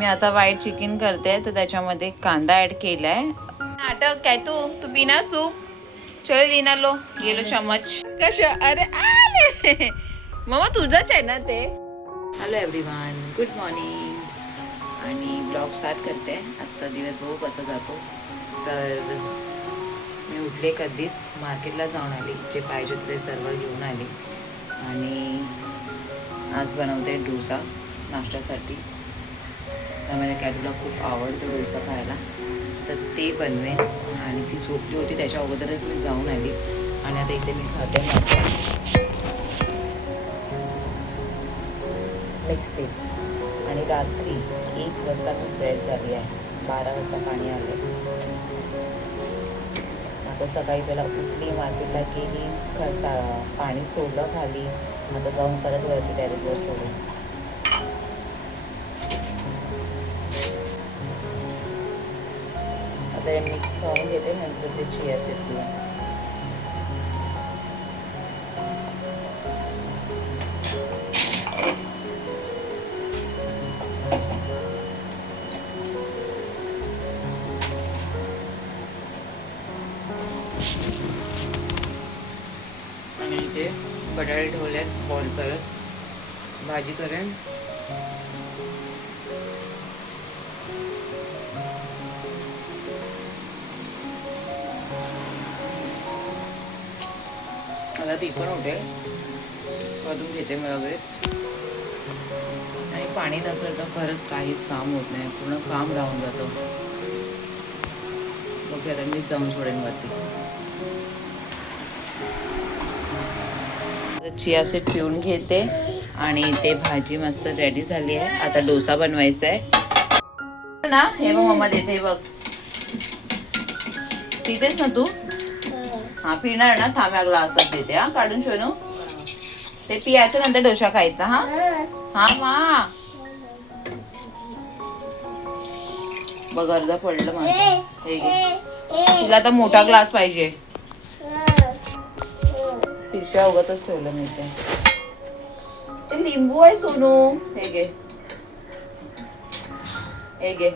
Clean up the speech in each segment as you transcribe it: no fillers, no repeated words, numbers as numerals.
मी आता white chicken करते तर त्याच्यामध्ये कांदा ऍड केलाय. नाटक काय तू पिणार सूप? चल लिना लो गेलो चम्मच कशा. अरे आले मम्मा तुझंच आहे ना ते. Hello everyone, good morning. आणि ब्लॉग स्टार्ट करते. आजचा दिवस बघू कसा जातो. तर मी उठले कधीच मार्केटला जाऊन आली, जे पाहिजे ते सर्व घेऊन आली आणि आज बनवते डोसा नाश्त्यासाठी. तर माझ्या कॅटूला खूप आवडतो डोसा खायला, तर ते बनवेन. आणि ती झोपली होती त्याच्या अगोदरच मी जाऊन आली आणि आता इथे मी खाते मिक्सिट्स. आणि रात्री 1 वाजता मी फ्रेश झाली आहे, 12 वाजता पाणी आले. आता सकाळी पहिला उठली, मार्केटला गेली, पाणी सोडलं खाली. आता जाऊन परत वरती टेरेसवर सोडून आता हे मिक्स खाऊन घेते. नंतर ते चिया सीड पिऊन. आणि इथे बटाटे ठेवलेत बॉईल करत. भाजी करेन. मला ती पण उठेल, करून घेते मी लगेच. आणि पाणी नसेल तर खरंच काहीच काम होत नाही, पूर्ण काम राहून जातं. मग आता मी जाऊन सोडेन वरती. चिया सीड पिऊन घेते आणि ते भाजी मस्त रेडी झाली आहे. आता डोसा बनवायचा आहे ना. हे बघ मम्मा देते बघ. पितेस ना तू? हा पिणार ना. थांब्या ग्लासात देते. हा काढून शोनू. ते पियाचं नंतर डोसा खायचा. हा हा मा बघ अर्धा पडलं माझं. हे घे. तुला आता मोठा ग्लास पाहिजे. पिशव्या उगतच ठेवलं मी ते लिंबू आहे सोनू. हे घे, हे घे.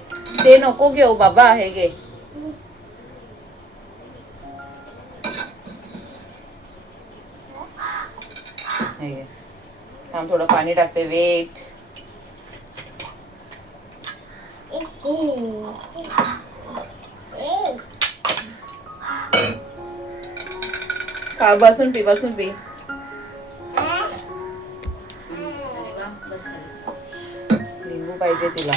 ते नको घेऊ बाबा, हे घे. हे घे. थांब थोडं पाणी टाकते. वेट. का बसून पी, बसून पी. लिंबू पाहिजे तुला.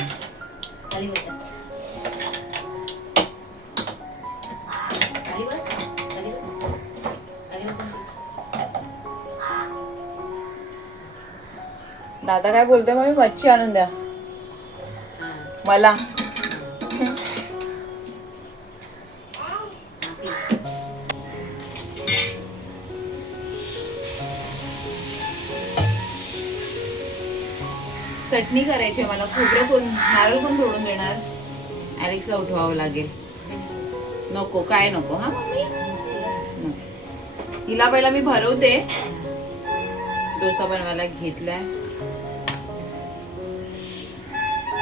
दादा काय बोलतोय? मग मी मच्छी आणून द्या मला. चटणी करायची मला. खोबरं कोण, नारळ कोण तोडून देणार? ॲलेक्सला उठवावं लागेल. नको काय नको. हा मम्मी, हिला पहिला मी भरवते. डोसा बनवायला घेतलाय.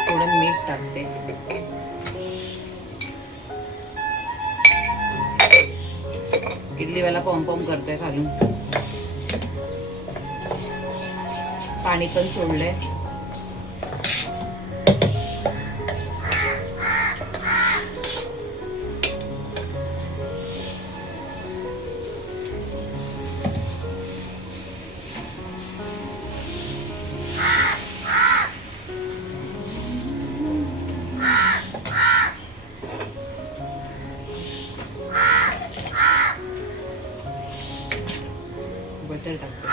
थोडं मीठ टाकते. इडलीवाला पॉम करतोय खालून. पाणी पण सोडलंय. बटर टाकते.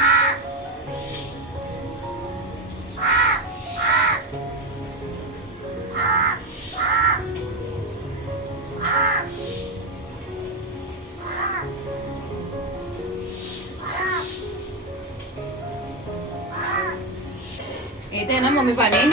येते ना मम्मी पाणी.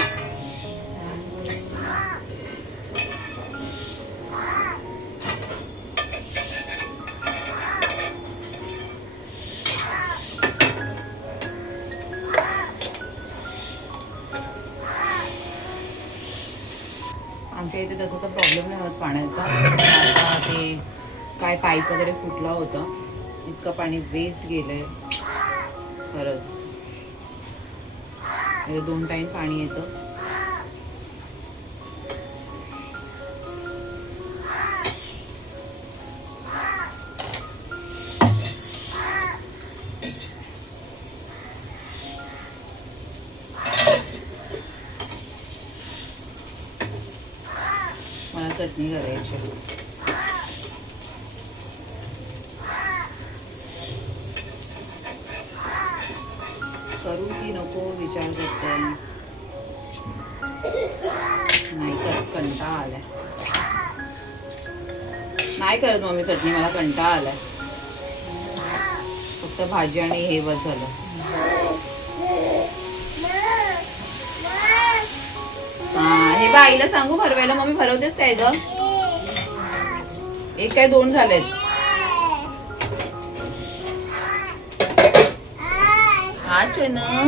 आमच्या इथे तसं तर प्रॉब्लेम नाही होत पाण्याचा. आता ते काय पाईप वगैरे फुटला होता, इतकं पाणी वेस्ट गेलंय खरंच. 2 टाइम पाणी येतं. मला चटणी करायची. करू की नको विचार करते. नाही करत, कंटाळा आलाय. नाही करत मम्मी चटणी, मला कंटाळा आलाय. फक्त भाजी आणि हे बस झालं. हा हे बा आईला सांगू भरवायला. मम्मी भरवतेस काय ग? एक काय 2 झालेत. हाच आहे ना.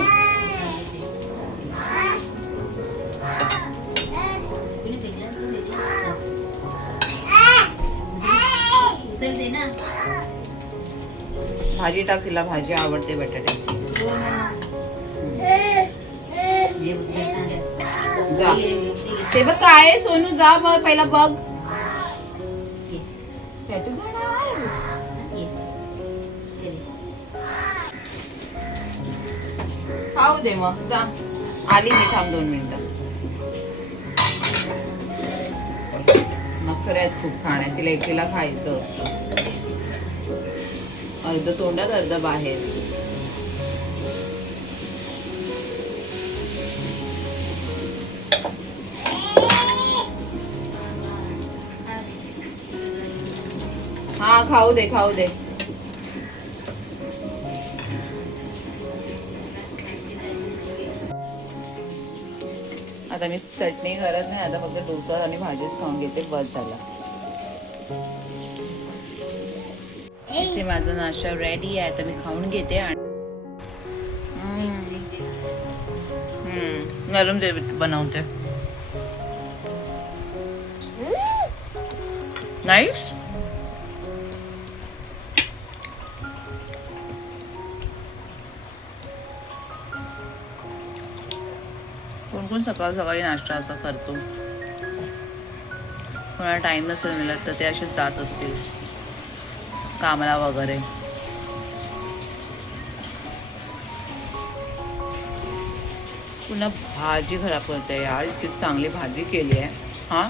भाजी टाक तिला, भाजी आवडते बटाट्याची. जा ते बघ काय आहे सोनू, जा मग पहिला बघ. खाऊ दे मग, जा. आली मी, थांब 2 मिनिटं. नखरे आहेत खूप खाण्यात, तिला एकटीला खायचं असतं. अर्ध तोंडात अर्ध बाहेर. हा खाऊ दे, खाऊ दे. आता मी चटणी करत नाही, आता फक्त डोसा आणि भाजीच खाऊन घेते, बस झाला. इथे माझा नाश्ता रेडी आहे, आता मी खाऊन घेते. आणि गरम दे बनवते. नाईस. कोण कोण सकाळ सकाळी नाश्ता असा करतो. कोणाला टाइम नसेल मिळत तर ते असे जात असतील कामाला वगैरे. पुन्हा भाजी खराब करते यार, इतकी चांगली भाजी केली आहे. हा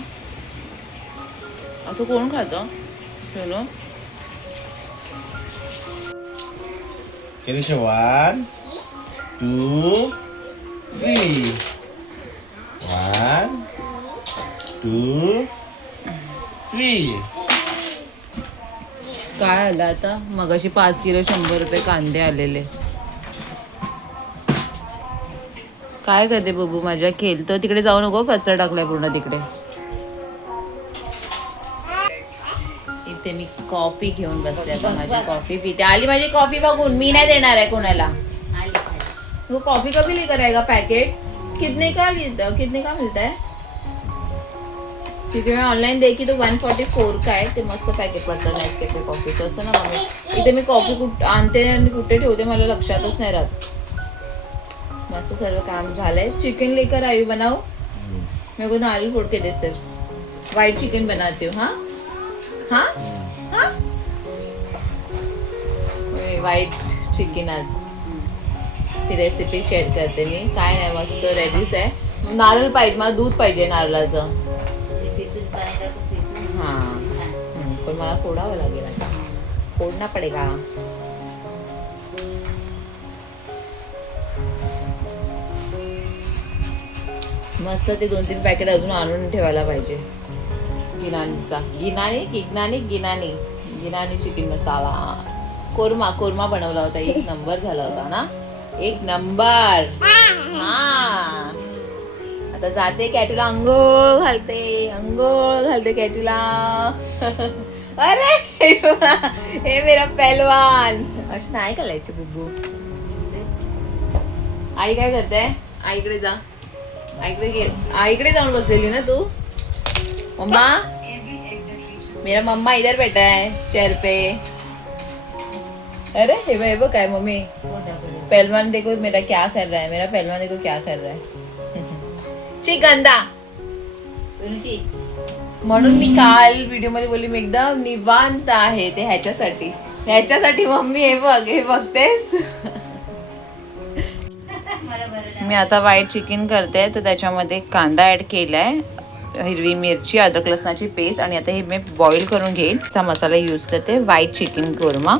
असं कोण खातं? चलो Kira 1, 2, 3. 1, 2, 3. काय आलं आता? मगाशी 5 किलो 100 रुपये कांदे आलेले. काय करते बबू माझ्या? खेळतो तिकडे, जाऊ नको, कचरा टाकलाय पूर्ण तिकडे. इथे मी कॉफी घेऊन बसते आता, माझी कॉफी पिते. आली माझी कॉफी बघून. मी नाही देणार आहे कोणाला. वो कॉफी कभी लेकर आएगा पैकेट? कितने का मिलता है? क्योंकि मैं ऑनलाइन देखी तो 144 का आहे. ते मस्त पॅकेट पडतं नेसकॅफे कॉफीचं. असं ना मम्मी, इथे मी कॉफी आणते आणि कुठे ठेवते मला लक्षातच नाही राहत. मस्त सर्व काम झालंय. चिकन लेकर आई बनाओ. मेरे को नारियल फोड़ के दे सिर्फ. व्हाइट चिकन बनाते हो? हाँ हाँ हाँ, व्हाइट चिकन आज ती रेसिपी शेअर करते मी. काय नाही, मस्त रेडीच आहे. नारळ पाहिजे मला, दूध पाहिजे नारळाचं. हां पण मला फोडावं लागेल आता. फोडना पडेगा. मस्त ते 2-3 पॅकेट अजून आणून ठेवायला पाहिजे. गिनानी चिकन मसाला. कोरमा बनवला होता, 1 नंबर झाला होता ना, 1 नंबर. हा आता जाते कॅटूला अंघोळ घालते कॅटूला. अरे हे मेरा पहलवान. असं नाही घालायचे बुब्बू. आई काय करते? आईकडे जा. आईकडे जाऊन बसलेली ना तू. मम्मा, मेरा मम्मा इधर बैठा है चेयर पे। अरे हे वो क्या है मम्मी, पहलवान देखो मेरा क्या कर रहा है, मेरा पहलवान देखो क्या कर रहा है। ची गंदा। म्हणून मी काल व्हिडिओ मध्ये बोलली मी एकदम निवांत आहे ते ह्याच्यासाठी मम्मी हे बघतेस। मी आता व्हाईट चिकन करते तर त्याच्यामध्ये कांदा ऍड केलाय, हिरवी मिरची, अद्रक लसणाची पेस्ट आणि आता हे मी बॉईल करून घेईन। चा मसाला यूज करते व्हाईट चिकन कोरमा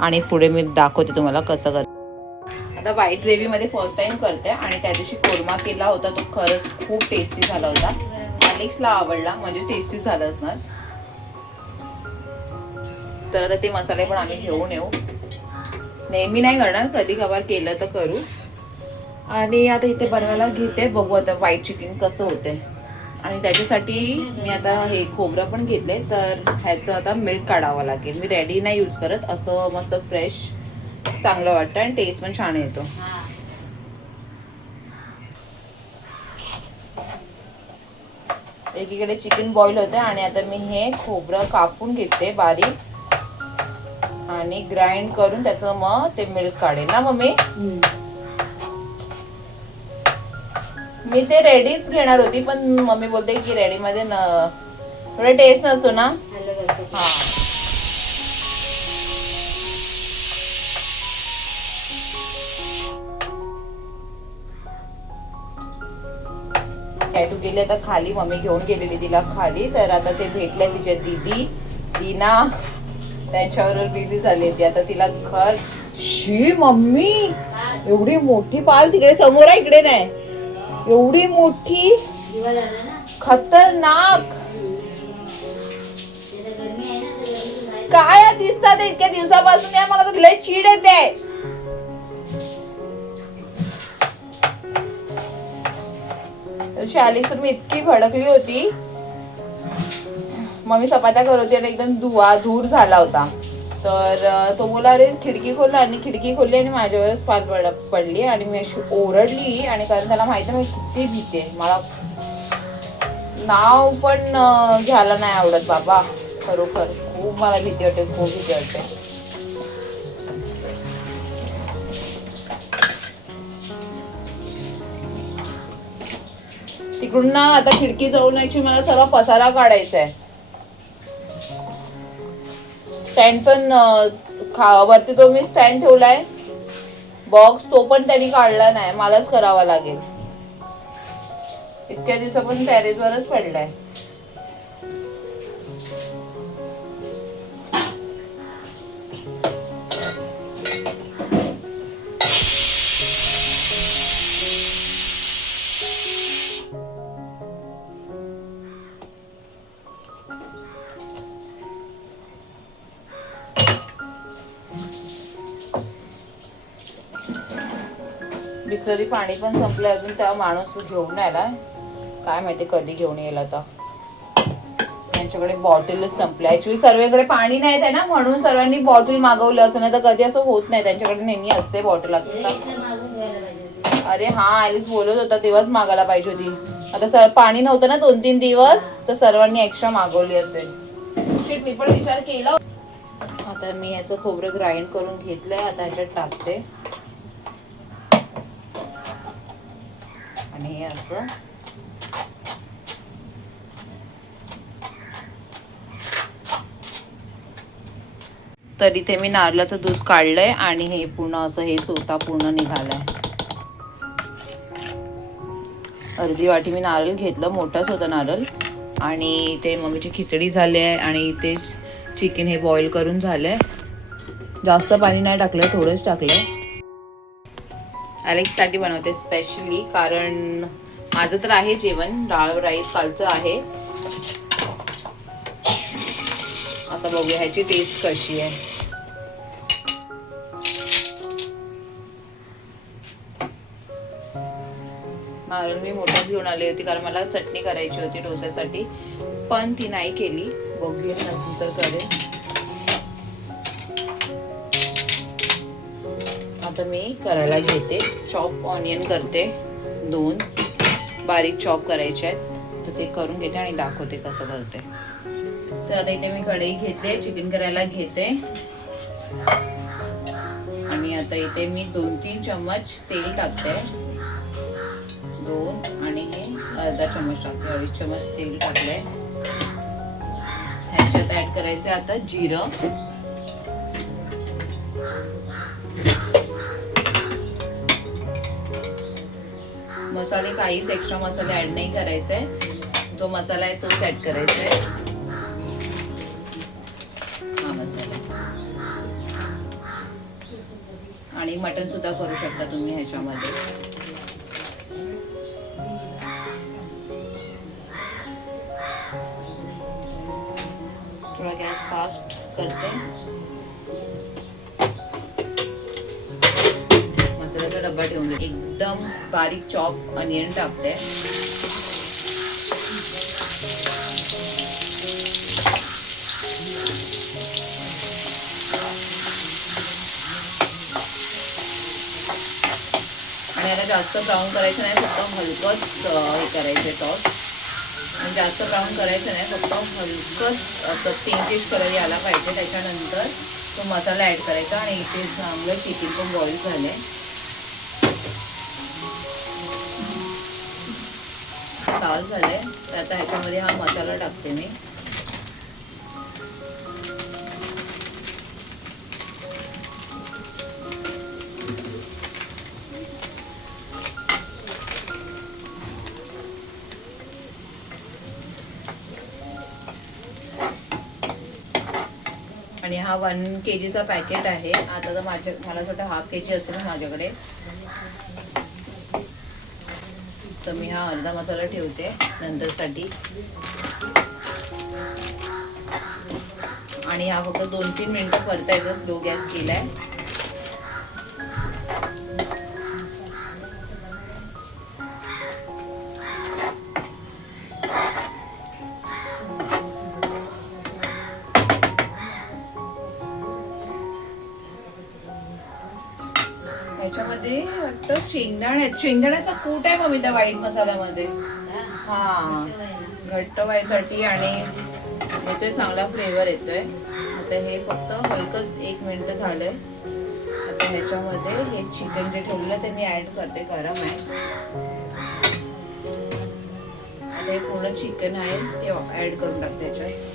आणि पुढे मी दाखवते तुम्हाला कसं करते। आता व्हाईट ग्रेव्ही मध्ये फर्स्ट टाइम करते आणि त्या दिवशी कोरमा केला होता तो खरंच खूप टेस्टी झाला होता, अलेक्सला आवडला, म्हणजे टेस्टी झालं असणार। तर आता ते मसाले पण आम्ही घेऊन येऊ, नेहमी नाही करणार, कधी कभार केलं तर करू। आणि आता इथे बनवायला घेते, बघू आता व्हाईट चिकन कसं होते। आणि त्याच्यासाठी मी आता हे खोबरं पण घेतले, तर ह्याचं आता मिल्क काढावं लागेल। मी रेडी नाही यूज करत, असं मस्त फ्रेश चांगलं वाटतं आणि टेस्ट पण छान येतो। एकीकडे चिकन बॉईल होते आणि आता मी हे खोबरं कापून घेते बारीक आणि ग्राइंड करून त्याचं मग ते मिल्क काढेल ना मम्मी। मी ते रेडीच घेणार होती पण मम्मी बोलते की रेडी मध्ये थोडा टेस्ट नसतो ना। हा, कॅटू गेली आता खाली, मम्मी घेऊन गेलेली तिला खाली, तर आता ते भेटले तिच्या दीदी टीना, त्यांच्यावर बिझी झाली ती। आता तिला घर, शी मम्मी एवढी मोठी पाल तिकडे समोर आहे, इकडे नाही, एवढी मोठी खतरनाक। काय दिसतात इतक्या दिवसापासून, या मला तर लय चीड येते। शालीसर मी इतकी भडकली होती, मम्मी चपात्या करत होती आणि एकदम धूर झाला होता, तर तो बोला अरे खिडकी खोल, आणि खिडकी खोलली आणि माझ्यावरच पाल पडली आणि मी अशी ओरडली। आणि कारण त्याला माहिती मी किती भीते, मला नाव पण घ्यायला नाही आवडत बाबा, खरोखर खूप मला भीती वाटते, खूप भीती वाटते। तिकडून ना आता खिडकी जाऊन यायची, मला सर्व पसारा काढायचा आहे। स्टँड पण वरती तो मी स्टँड ठेवलाय बॉक्स, तो पण त्यांनी काढला नाही, मलाच करावा लागेल। इतक्या दिवसापासून टेरेस वरच पडलाय। बिस्लरी पाणी पण संपलं अजून, तेव्हा माणूस घेऊन आला, काय माहिती कधी घेऊन येईल आता। त्यांच्याकडे बॉटलच संपल्या, ऍक्च्युली सर्वेकडे पाणी नाही आहे ना, म्हणून सर्वांनी बॉटल मागवलं असं, नाही तर कधी असं होत नाही, त्यांच्याकडे नेहमी असते बॉटल। अरे हा, ॲलिस बोलत होता तेव्हाच मागायला पाहिजे होती, आता पाणी नव्हतं ना 2-3 दिवस, तर सर्वांनी एक्स्ट्रा मागवली असेल। शिट, मी पण विचार केला। आता मी याचं खोबरं ग्राइंड करून घेतलंय, आता ह्याच्यात टाकते आणि हे असं तर इथे मी नारळाचं दूध काढलंय आणि हे पूर्ण असं हे चोथा पूर्ण निघालाय। अर्धी वाटी मी नारळ घेतलं, मोठाच होता नारळ। आणि ते मम्मीची खिचडी झाली आहे आणि इथे चिकन हे बॉईल करून झालंय, जास्त पाणी नाही टाकलंय, थोडंच टाकलंय। ॲलेक्ससाठी बनवते स्पेशली, कारण माझं तर आहे जेवण, डाळ राईस कालचं आहे। आता बघूया ह्याची टेस्ट कशी आहे। नारळ मी मोठा घेऊन आली होती, कारण मला चटणी करायची होती डोस्यासाठी, पण ती नाही केली, बघूया नंतर करेन। आता मी करायला घेते, चॉप ऑनियन करते, 2 बारीक चॉप करायचे आहेत। तर ते करून घेते आणि दाखवते कसं करते. तर आता इथे मी कढई घेते, चिकन करायला घेते आणि आता इथे मी 2-3 चम्मच तेल टाकते. 2 आणि हे अर्धा चम्मच टाकते, 2.5 चम्मच तेल टाकले. ह्याच्यात ऍड करायचं आता जिरं, मसाले काहीच एक्स्ट्रा मसाले ऍड नाही करायचे, जो मसाला आहे तोच ऍड करायचा आहे. हा मसाला आणि मटन सुद्धा करू शकता तुम्ही ह्याच्यामध्ये. थोडा गॅस फास्ट करते. मसाल्याचा डब्बा ठेवून देते. एकदम बारीक चॉप अनियन टाकते. आणि याला जास्त ब्राऊन करायचं नाही, फक्त हलकंच हे करायचे टॉस. आणि जास्त ब्राऊन करायचं नाही, फक्त हलकंच असं पिंकिश कलर यायला पाहिजे. त्याच्यानंतर तो मसाला ऍड करायचा. आणि इथे चांगलं चिकन पण बॉईल झालंय. साल झालंय, तर आता ह्याच्यामध्ये हा मसाला टाकते मी. आणि हा 1 kgचा पॅकेट आहे. आता तर मला वाटतं हाफ kg असेल माझ्याकडे, तर मी हा अर्धा मसाला ठेवते नंतरसाठी. आणि हा फक्त 2-3 मिनिटं परतायचा, स्लो गॅस केलाय. ह्याच्यामध्ये वाटतं शेंगदाण्याचा कूट आहे मम्मी त्या व्हाईट मसाल्यामध्ये. हा, घट्ट व्हायसाठी आणि ते चांगला फ्लेवर येतोय. आता हे फक्त हलकंच 1 मिनिट झालंय. आता ह्याच्यामध्ये हे चिकन जे ठेवलेलं ते मी ऍड करते, गरम आहे. आता हे पूर्ण चिकन आहे ते ऍड करून टाकते ह्याच्यात.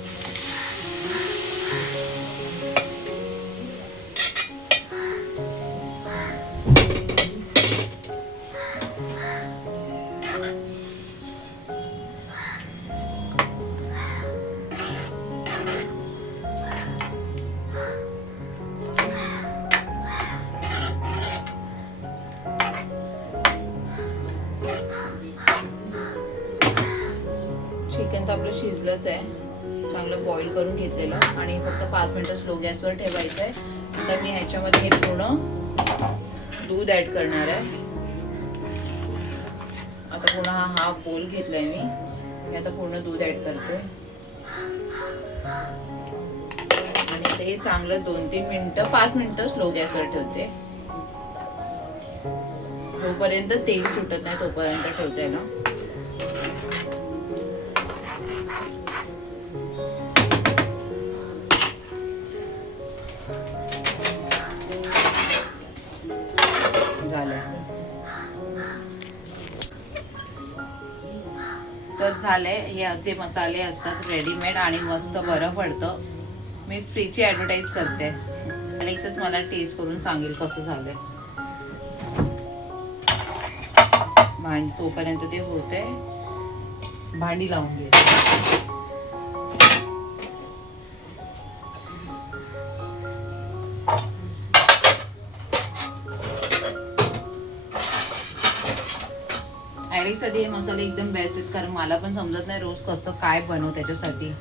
चिकन तर आपलं शिजलंच आहे, चांगलं बॉईल करून घेतलेलं. आणि फक्त 5 मिनिटं स्लो गॅसवर ठेवायचं आहे. आता मी ह्याच्यामध्ये हे पूर्ण दूध ऍड करणार आहे. आता पूर्ण हा हाफ बोल घेतलाय मी. आता पूर्ण दूध ऍड करते आणि ते चांगलं 2-3 मिनिटं 5 मिनिटं स्लो गॅसवर ठेवते. जोपर्यंत तेल सुटत नाही तोपर्यंत ठेवते ना. तर झालंय. हे असे मसाले असतात रेडीमेड आणि मस्त बरं पडतं. मी फ्रीची ॲडव्हर्टाईज करते. अलेक्सच मला टेस्ट करून सांगेल कसं झालंय. तोपर्यंत ते होते, भांडी लावून घे. ॲलेक्ससाठी हे मसाले एकदम बेस्ट आहेत, कारण मला पण समजत नाही रोज कसं काय बनव त्याच्यासाठी.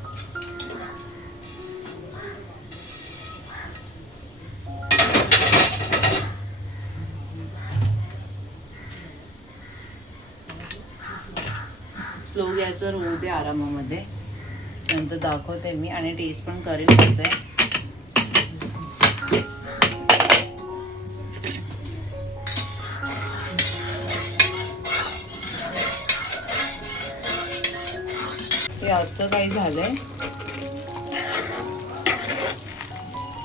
स्लो गॅसवर होऊ दे आरामामध्ये, नंतर दाखवते मी आणि टेस्ट पण करेल कसं आहे. हे असं काही झालंय,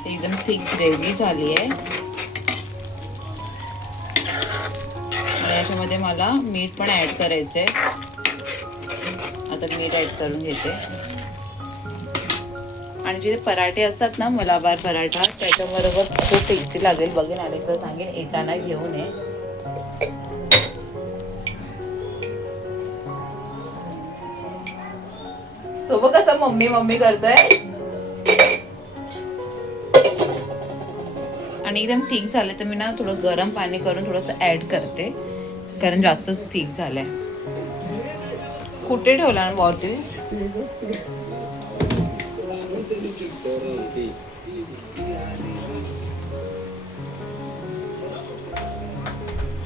एकदम थिक ग्रेव्ही झाली आहे. आणि याच्यामध्ये मला मीठ पण ऍड करायचंय. आता मीठ ऍड करून घेते. आणि जे पराठे असतात ना, मलाबार पराठा, त्याच्याबरोबर खूप टेस्टी लागेल. बघेन अनेकदा सांगेन, येताना घेऊन ये. तो बघ कसं मम्मी मम्मी करतोय. आणि एकदम थिक झालं तर मी ना थोडं गरम पाणी करून थोडंसं ऍड करते, कारण जास्तच थिक झालंय. कुठे ठेवला ना बॉटल?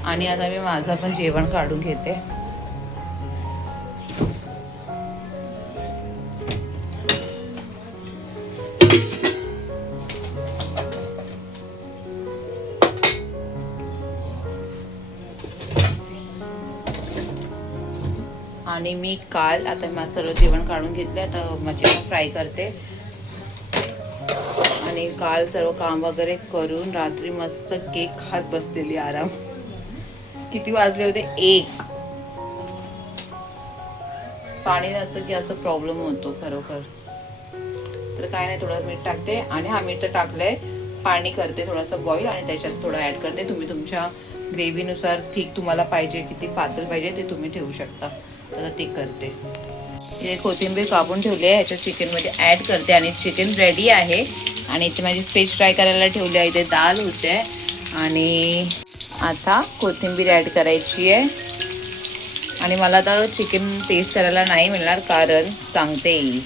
आणि आता मी माझं पण जेवण काढून घेते. आणि मी काल आता माझं सर्व जेवण काढून घेतलं. आता मच्छी फ्राय करते. आणि काल सर्व काम वगैरे करून रात्री मस्त केक खात बसलेली आराम. किती वाजले होते? 1. पाणी नसतं की असं प्रॉब्लेम होतो खरोखर. तर काय नाही, थोडं मीठ टाकते. आणि हा मीठ तर टाकलंय. पाणी करते थोडंसं बॉईल आणि त्याच्यात थोडं ऍड करते. तुम्ही तुमच्या ग्रेव्हीनुसार थिक तुम्हाला पाहिजे, किती पातळ पाहिजे ते तुम्ही ठेवू शकता. आता ते करते. हे कोथिंबीर कापून ठेवली आहे, ह्याच्या चिकनमध्ये ऍड करते. आणि चिकन रेडी आहे. आणि इथे माझी फिश फ्राय करायला ठेवली आहे. इथे दाल होते. आणि आता कोथिंबीर ऍड करायची आहे. आणि मला आता चिकन टेस्ट करायला नाही मिळणार, कारण सांगते येईल.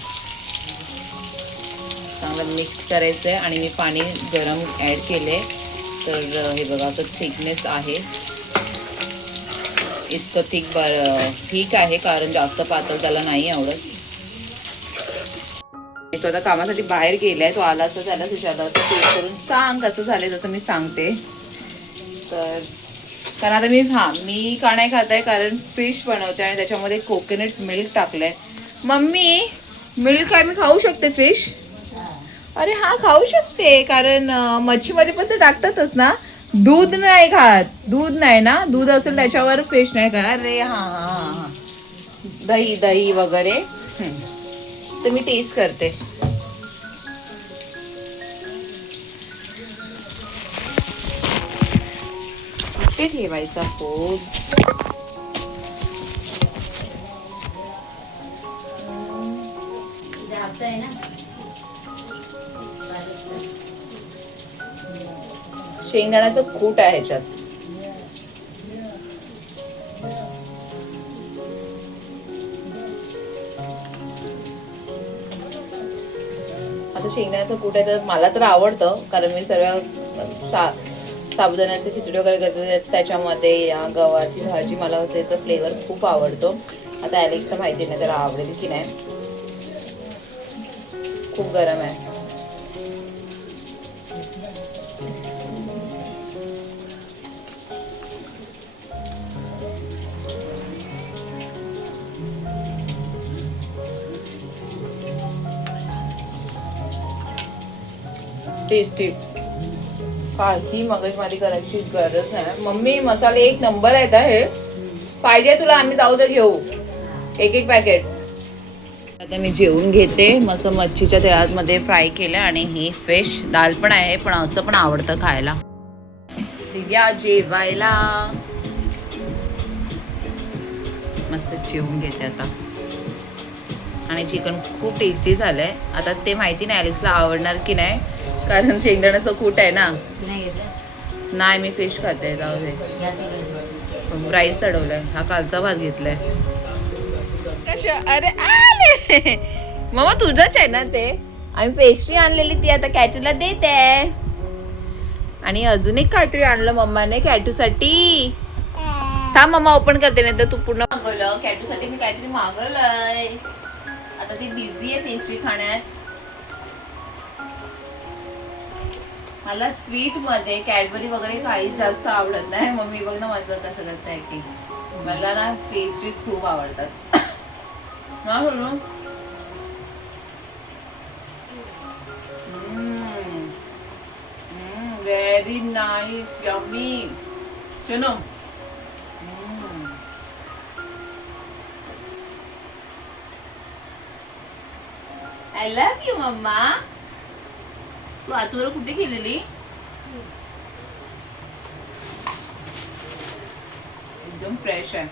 चांगलं मिक्स करायचं आहे. आणि मी पाणी गरम ऍड केले. तर हे बघा असं थिकनेस आहे. इतकं ठीक आहे, कारण जास्त पातळ त्याला नाही आवडत. तो आता कामासाठी बाहेर गेलाय. तो आला असं त्याला विचारलं असं टेस्ट करून सांग कसं झालंय, जसं मी सांगते. तर कारण आता मी का नाही खात आहे, कारण फिश बनवते आणि त्याच्यामध्ये कोकोनट मिल्क टाकलंय. मम्मी, मिल्क काय मी खाऊ शकते फिश? अरे हा, खाऊ शकते, कारण मच्छीमध्ये पण ते टाकतातच ना. दूध नाही खात. दूध नाही ना, दूध असेल त्याच्यावर फिश नाही खात. अरे हा, दही वगैरे. तर मी टेस्ट करते. कुठे ठेवायचा फोन? शेंगदाण्याचं कूट आहे ह्याच्यात. आता शेंगदाण्याचं कूट आहे, तर मला तर आवडतं, कारण मी सर्व साबुदाण्याची खिचडी वगैरे करते त्याच्यामध्ये. गव्हाची भाजी, मला त्याचा फ्लेवर खूप आवडतो. आता ॲलेक्सला माहिती नाही त्याला आवडेल की नाही. खूप गरम आहे. टेस्टी. काही मगजमारी करायची गरज नाही. मम्मी, मसाले 1 नंबर आहेत. हे पाहिजे तुला, आम्ही जाऊ तर घेऊ 1 पॅकेट. आता मी जेवून घेते. मस्त मच्छीच्या तेलामध्ये फ्राय केलं. आणि ही फिश दाल पण आहे, पण असं पण आवडतं खायला. या जेवायला. मस्त जेवून घेते आता. आणि चिकन खूप टेस्टी झालंय. आता ते माहिती नाही ॲलेक्सला आवडणार की नाही, कारण शेंगदाण्याचं कूट आहे ना. नाही, मी फिश खाते. जाऊ दे. राईस चढवलाय. हा कालचा भात घेतलाय. कशा? अरे आले मम्मा, तुझंच आहे ना ते. आम्ही पेस्ट्री आणलेली, ती आता कॅटूला देते. आणि अजून एक काहीतरी आणलं मम्माने कॅटूसाठी. थांब मम्मा ओपन करते, नाही तर तू पूर्ण मागवलं. कॅटूसाठी मी काहीतरी मागवलंय. आता ती बिझी आहे पेस्ट्री खाण्यात. मला स्वीट मध्ये कॅडबरी वगैरे काही जास्त आवडत नाही. मम्मी बघ ना माझं कसं करता ऍक्टिंग. मला ना पेस्ट्रीज खूप आवडतात. ना बोलू व्हेरी नाईस यम्मी चलो. I love you mamma. तू आतूवर कुठे गेलेली? एकदम फ्रेश आहे.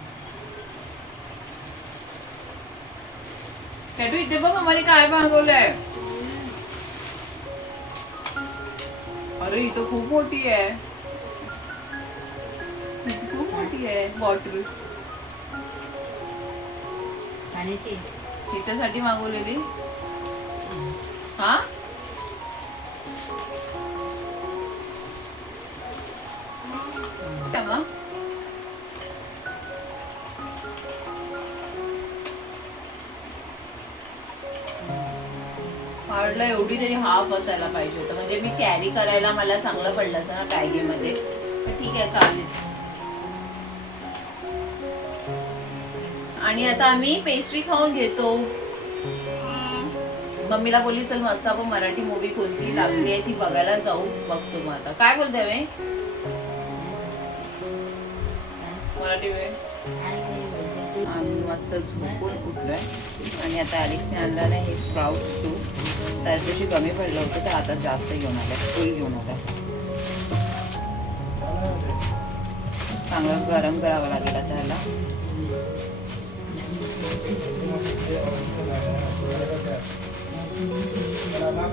कॅटू इथे बघ मम्माने काय मागवलंय. अरे ही तर खूप मोठी आहे. खूप मोठी आहे बॉटल. हिच्यासाठी मागवलेली. हा वाढलं एवढी तरी हाफ असायला पाहिजे होतं. म्हणजे मी कॅरी करायला मला चांगलं पडलं असं ना बॅगी मध्ये. तर ठीक आहे चालेल. आणि आता आम्ही पेस्ट्री खाऊन घेतो. मम्मीला बोलली चल मस्त आपण मराठी मूवी कोणती लागली आहे ती बघायला जाऊ. बघतो मग आता काय बोलते वे मराठी वे. आम्ही मस्त झोपून उठलोय आणि आता अलेक्सने आणलं नाही हे स्प्राउट सूप. त्या दिवशी कमी पडलं होतं तर आता जास्त घेऊन आलंय. फुल घेऊन आलाय. चांगलं गरम करावं लागेल आता ह्याला.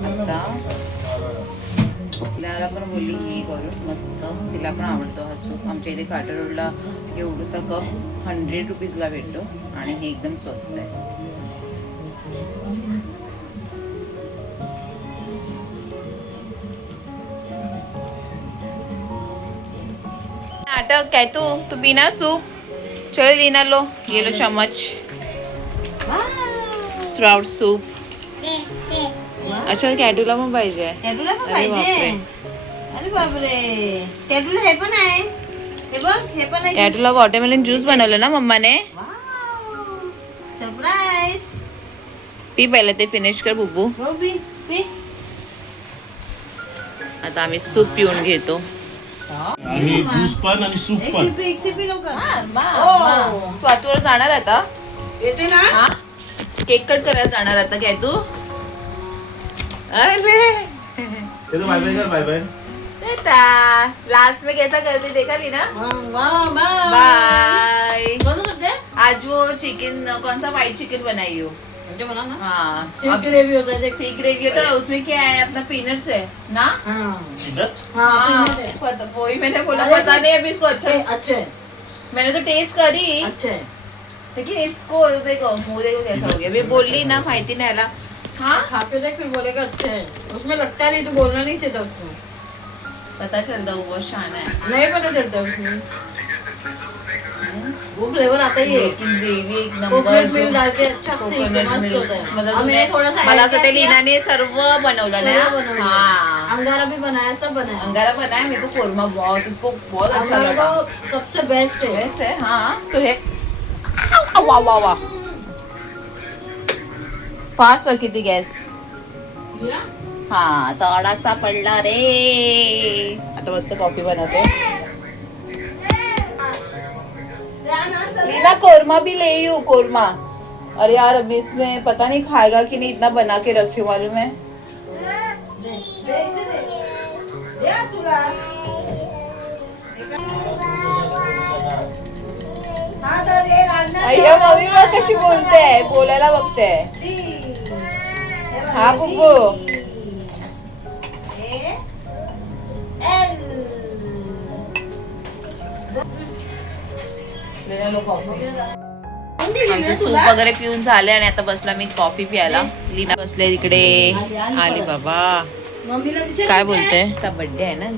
आता आपल्याला पण बोलली ही करू मस्त. तिला पण आवडतो हा सूप. आमच्या इथे काटा रोडला एवढूसा कप 100 रुपीजला भेटतो आणि हे एकदम स्वस्त आहे. नाटक काय तू पीना सूप. चल लीना लो ये लो चम्मच. Sprout soup. अच्छा कॅटूला पण पाहिजे. कॅटूला पण अरे पाहिजे. अरे बापरे कॅटूला हे पण आहे. हे बघ हे पण आहे. कॅटूला वॉटरमेलन ज्यूस बनवलं ना मम्माने. सरप्राईज. पी पहिले ते फिनिश कर बुब्बू. हो पी पी. आता आम्ही सूप पिऊन घेतो. आणि ज्यूस पण आणि सूप एक पण. सिपी एक सिपी लवकर. तू आतवर जाणार आता. येते ना. हा केक कट करायला जाणार आता काय तू. अरे बाय बाय कर बाय बाय. लास्ट में कैसा करते देखा लीना. वाह बाय बाय. बोलो करते. आज वो चिकन कौन सा व्हाइट चिकन बनाई हो. मुझे बना ना. हाँ ठीक ग्रेवी होता है देख. थिक ग्रेवी होता है. उसमें क्या है अपना पीनट्स है ना. हाँ Peanuts? हाँ वही मैंने बोला. अरे पता नहीं अभी इसको अच्छा. अच्छे हैं, मैंने तो टेस्ट करी अच्छे हैं. लेकिन इसको देखो मुंह देखो कैसा हो गया. मैं बोली ना माहिती नाही याला. हाँ खा के देख फिर बोलेगा अच्छे हैं. उसमें लगता नहीं तो बोलना नहीं चाहिए उसमें. पता चलता वो बहुत शाना है. नहीं पता चलता उसमें. वो फ्लेवर आता ही है. लेकिन ग्रेवी एक कोकोनट नंबर. मिल्क डाल के अच्छा कोकोनट मस्त मिल्क होता है. मतलब अब मैंने थोड़ा सा मला add असं ते किया. लीनाने सर्व बनवलं सर्व ना. हाँ बनवलं. अंगारा भी बनाया सब बनाया. अंगारा बनाया. मेरे को कोरमा बहुत उसको बहुत अच्छा अंगारा लगा. तो सबसे बेस्ट है. वैसे हाँ तो है. वाह वाह वाह फास्ट रखी थी गॅस. हा थोडासा पडला रे. आता मस्त कॉफी बनवते. लीना कोरमा भी ले यू कोरमा. अरे यार अभी इसमें पता नहीं खाएगा कि नहीं. इतना बना के रखी हूँ मालूम है. अय्या मम्मी बघ कशी बोलते. बोलायला बघते. हा बुब्बू. आमचे सूप वगैरे पिऊन झाले आणि आता बसलो मी कॉफी प्यायला. लीना बसले तिकडे. आली बाबा. मम्मीला विचार काय बोलते. आता बर्थडे आहे ना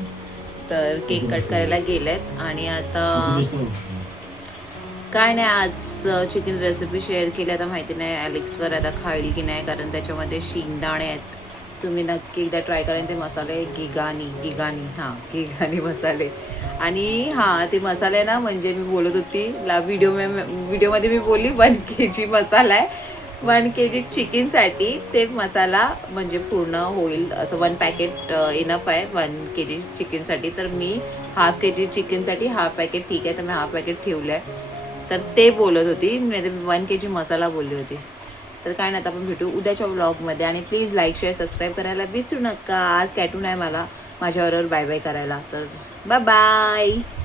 तर केक कट करायला गेलेत. आणि आता काय नाही आज चिकन रेसिपी शेअर केली. आता माहिती नाही ॲलेक्सवर आता खाईल की नाही कारण त्याच्यामध्ये शेंगदाणे आहेत. तुम्ही नक्की एकदा ट्राय करेन. ते मसाले गिगानी मसाले. आणि हां ते मसाले ना म्हणजे मी बोलत होती व्हिडिओमध्ये मी बोलली 1 kg मसाला आहे. 1 kg चिकनसाठी ते मसाला म्हणजे पूर्ण होईल असं 1 पॅकेट इनफ आहे 1 kg चिकनसाठी. तर मी हाफ kg चिकनसाठी हाफ पॅकेट ठीक आहे, तर मी हाफ पॅकेट ठेवलं आहे. तर ते बोलत होती, नाही तर 1 kg मसाला बोलली होती. तर काय नाही, आता आपण भेटू उद्याच्या व्लॉगमध्ये. आणि प्लीज लाईक शेअर सबस्क्राईब करायला विसरू नका. आज कॅटून आहे मला माझ्याबरोबर बाय बाय करायला. तर बाय बाय.